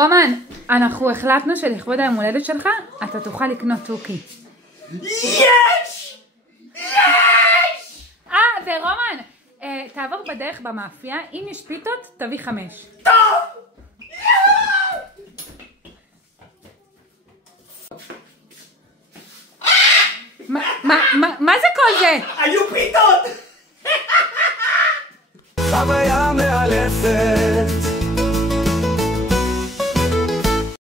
רומן, אנחנו החלטנו שלכבוד היום הולדת שלך, אתה תוכל לקנות תוכי. יש! יש! ורומן, תעבור בדרך במאפייה, אם יש פיתות, תביא 5. טוב! מה זה כל זה? היו פיתות!